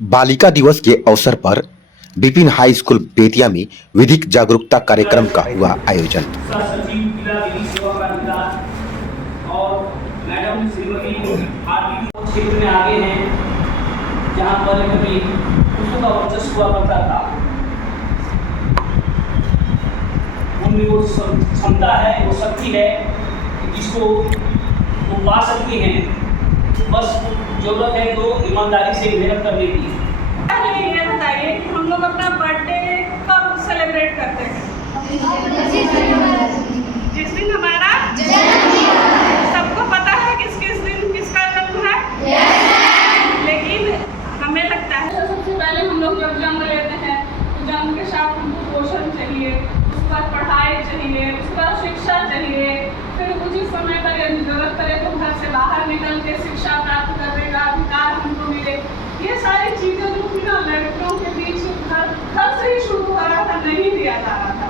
बालिका दिवस के अवसर पर विपिन हाई स्कूल बेतिया में विधिक जागरूकता कार्यक्रम का हुआ आयोजन। और मैडम श्रीमती आरती क्षेत्र में आगे हैं जहाँ पर कभी पुरुषों का वर्चस्व हुआ करता था, उनमें वो क्षमता है, वो शक्ति है जिसको वो पा सकती हैं। बस जरूरत है तो ईमानदारी से मेहनत करने की। ये बताइए कि हम लोग अपना बर्थडे कब सेलिब्रेट करते हैं? जिस दिन हमारा सबको पता है किस दिन किसका जन्म है। लेकिन हमें लगता है सबसे पहले हम लोग जब जन्म लेते हैं तो जन्म के साथ हमको पोषण चाहिए, उसके बाद पढ़ाई चाहिए, उसके बाद शिक्षा चाहिए, फिर उचित समय पर यदि जरूरत पड़े तो घर से बाहर निकल के शिक्षा प्राप्त करने का अधिकार हमको मिले। ये सारी चीज़ें जो कि ना लड़कियों के बीच घर से ही शुरू हो रहा था, नहीं दिया जा रहा था।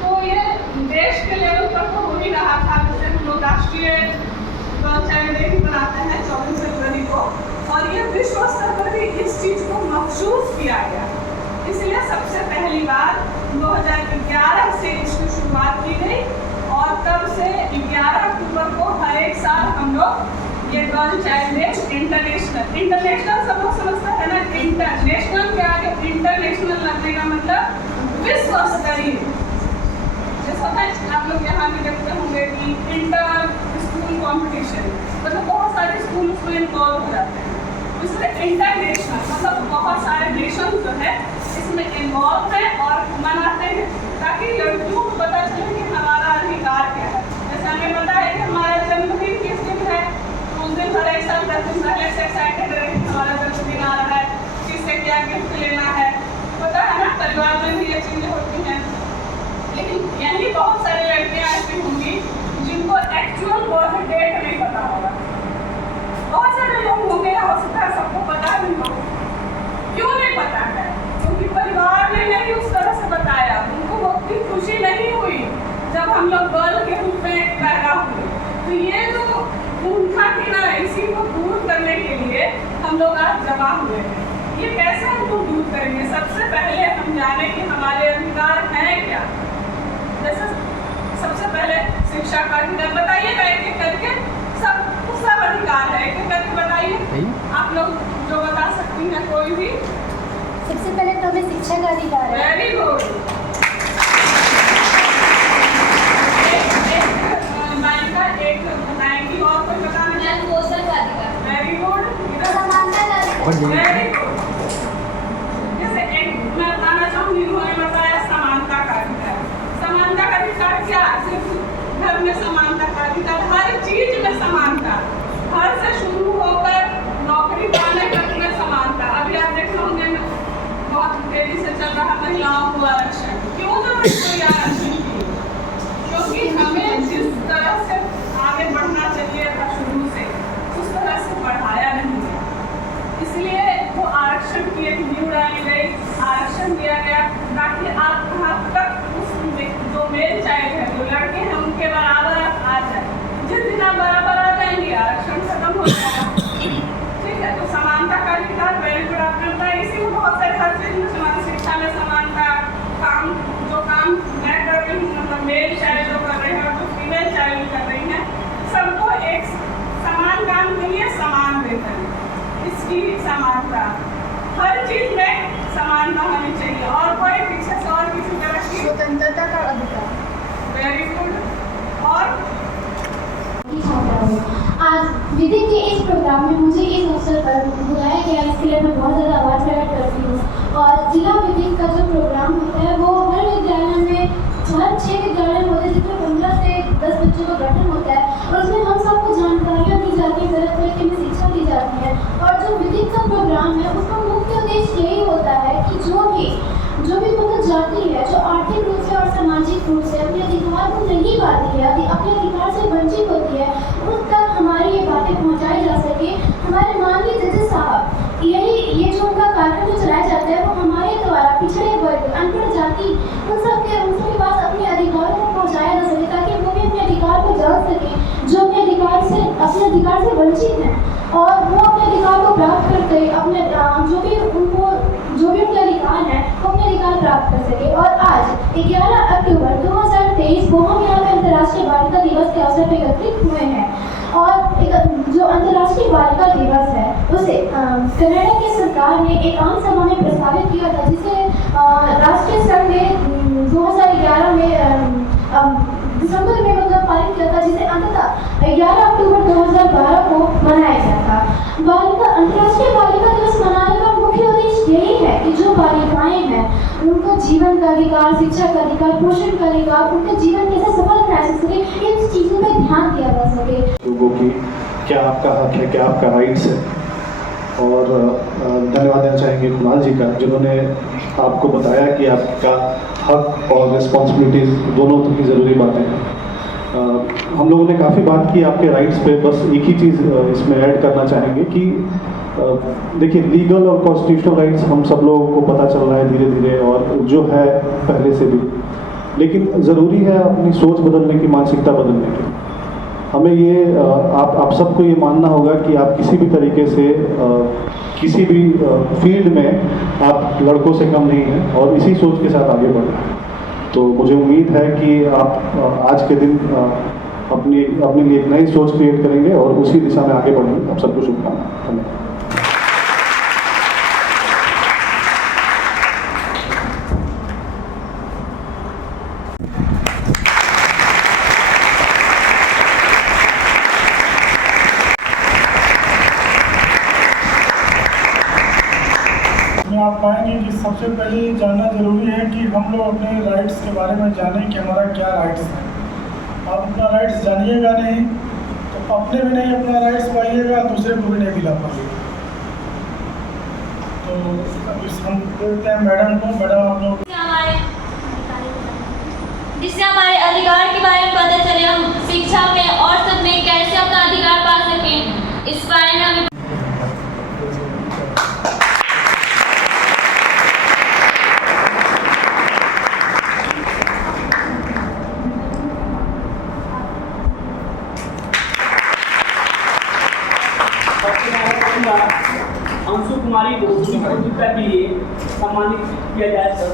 तो ये देश के लेवल पर तो हो ही रहा था। जैसे हम लोग राष्ट्रीय चाइल्ड डे मनाते हैं 24 फरवरी को, और ये विश्व स्तर पर भी इस चीज़ को महसूस किया गया। इसलिए सबसे पहली बार 2011 से इसकी शुरुआत की गई और तब से 11 अक्टूबर को हर एक साल हम लोग ये गर्ल चाइल्ड डे इंटरनेशनल सब लोग समझते हैं ना, इंटरनेशनल के आगे इंटरनेशनल लगने का मतलब विश्व स्तरीय। जैसा आप लोग यहाँ भी देखते होंगे कि इंटर स्कूल कॉम्पिटिशन, मतलब बहुत सारे स्कूल उसमें इन्वॉल्व हो जाते हैं। इसमें इंटरनेशनल मतलब बहुत सारे नेशन जो है इसमें इन्वॉल्व है और मनाते हैं, ताकि लड़कियों को पता चले कि हमारा अधिकार क्या है। जैसे हमें पता है कि हमारा जन्मदिन किस दिन है, तो उस दिन हर एक साल 10 दिन पहले से एक्साइटेड रहे कि हमारा जन्मदिन आ रहा है, किससे क्या गिफ्ट लेना है, पता है ना। परिवार में भी ये चीज़ें होती हैं। लेकिन यही बहुत सारी लड़कियाँ ऐसी होंगी जिनको एक्चुअल बर्थ डेट नहीं पता होगा। बहुत सारे लोग होंगे, हो सकता है सबको पता नहीं हो। क्यों नहीं पता है? क्योंकि परिवार ने नहीं उस तरह से बताया, उनको बहुत भी खुशी नहीं हुई जब हम लोग गर्ल के रूप में पैदा हुए। तो ये जो भूखा थी ना, इसी को दूर करने के लिए हम लोग आज जमा हुए हैं। ये कैसे हमको दूर करेंगे? सबसे पहले हम जाने कि हमारे अधिकार हैं क्या। जैसे सबसे पहले शिक्षा का अधिकार बताइएगा, एक एक करके सब अधिकार है, एक एक करके बताइए। आप लोग जो बता सकती हैं कोई भी। सबसे पहले तो हमें शिक्षा का अधिकार है। Very good. एक बनाएंगी और कोई बताना है? पोषण का अधिकार। Very good. समानता का अधिकार। Very good. जैसे एक मैं बताना चाहूँगी, उन्होंने बताया समानता का अधिकार। समानता का अधिकार क्या? सिर्फ घर में समानता का अधिकार, हर चीज में समानता, घर से शुरू होकर नौकरी पाने तक में समानता। अभी आप देख होंगे बहुत तेजी से चल रहा महिलाओं को आरक्षण। क्यों जरूरत कोई आरक्षण की? क्योंकि हमें जिस तरह से आगे बढ़ना चाहिए था शुरू से, उस तरह से बढ़ाया नहीं गया। इसलिए वो आरक्षण की एक नींव डाली गई, आरक्षण दिया गया ताकि आप वहाँ तक उस जो मेल चाइल्ड है, जो लड़के हैं, उनके बराबर आ जाए। जिस दिन आप बराबर आ जाएंगे आरक्षण खत्म हो जाएगा। ठीक है, तो समानता का अधिकार वेरी गुड आपने बताया। इसी में बहुत सारे हर चीज में समानता, शिक्षा में समानता, जो काम मैं कर रही हूँ, मतलब मेल चाइल्ड जो कर रहे हैं और जो फीमेल चाइल्ड कर रही हैं, सबको एक समान काम के लिए समान वेतन, इसकी समानता, हर चीज में समानता होनी चाहिए। और कोई पीछे से और किसी तरह की स्वतंत्रता का अधिकार। Very good. और आज विधिक के इस प्रोग्राम में मुझे इस अवसर पर बुलाया गया, इसके लिए मैं बहुत ज़्यादा आभार प्रकट करती हूँ। और जिला विधिक का जो प्रोग्राम होता है वो हर विद्यालय में, हर 6 विद्यालय होते हैं जिसमें 15 से 10 बच्चों का गठन होता है, और उसमें हम सबको जानकारियाँ दी जाती है, तरह तरह की शिक्षा दी जाती है। और जो विधिक का प्रोग्राम है उसका मुख्य उद्देश्य यही होता है कि जो भी मतलब जाति है, जो आर्थिक रूप से और सामाजिक रूप से अपने अधिकार को नहीं पाती है, अपने अधिकार से वंचित होती है, उस तक हमारी ये बातें पहुंचाई जा सके। हमारे माननीय जजेस साहब, ये जो उनका कार्यक्रम जो चलाया जाता है वो हमारे द्वारा पिछड़े वर्ग, अनपढ़ जाति, उन सबके पास अपने अधिकारों को पहुँचाया जा सके, ताकि वो भी अपने अधिकार को जान सकें जो अपने अधिकार से वंचित हैं। और वो अपने अधिकार को प्राप्त करते अपने जो भी उनके अधिकार हैं वो अपने अधिकार प्राप्त कर सके। और आज 11 अक्टूबर 2023 को हम यहाँ पे अंतर्राष्ट्रीय बालिका दिवस के अवसर पर एकत्रित हुए हैं। और जो अंतर्राष्ट्रीय बालिका दिवस है उसे कनाडा की सरकार ने एक आम सभा में प्रस्तावित किया था, जिसे राष्ट्रीय संघ ने 2011 में दिसंबर में मतलब पारित किया था, जिसे अंततः 11 अक्टूबर 2012 को मनाया गया था। अंतर्राष्ट्रीय बालिका दिवस मनाने का मुख्य उद्देश्य यही है कि जो बालिकाएं हैं उनको जीवन का अधिकार, शिक्षा का अधिकार, पोषण का अधिकार, उनका जीवन कैसे सफल बनाया जा सके, इन चीज़ों पर ध्यान दिया जा सके। लोगों की क्या आपका हक है, क्या आपका राइट्स है। और धन्यवाद देना चाहेंगे कुणाल जी का, जिन्होंने आपको बताया कि आपका हक और रिस्पॉन्सिबिलिटीज़ दोनों की ज़रूरी बातें हैं। हम लोगों ने काफ़ी बात की आपके राइट्स पे, बस एक ही चीज़ इसमें ऐड करना चाहेंगे कि देखिए, लीगल और कॉन्स्टिट्यूशनल राइट्स हम सब लोगों को पता चल रहा है धीरे धीरे, और जो है पहले से भी, लेकिन ज़रूरी है अपनी सोच बदलने की, मानसिकता बदलने की। हमें ये आप सबको ये मानना होगा कि आप किसी भी तरीके से किसी भी फील्ड में आप लड़कों से कम नहीं हैं, और इसी सोच के साथ आगे बढ़ रहे हैं। तो मुझे उम्मीद है कि आप आज के दिन अपने लिए एक नई सोच क्रिएट करेंगे और उसी दिशा में आगे बढ़ेंगे। आप सबको शुभकामनाएं। धन्यवाद। आप पाएंगे कि सबसे पहले जानना जरूरी है कि हम लोग अपने राइट्स के बारे में जानें कि हमारा क्या राइट्स है। आप अपना राइट्स जानिएगा नहीं तो अपने भी नहीं अपना राइट्स पाइएगा, दूसरे को भी नहीं दिला पाइएगा। तो हम देखते हैं मैडम को। मैडम आप लोग जिससे हमारे अधिकार के बारे में पता चले, हम शिक्षा में और सब में कैसे अपना अधिकार पा सकें, इस बारे में हमें अंशु कुमारी दोस्तों के लिए सम्मानित किया जाए सर।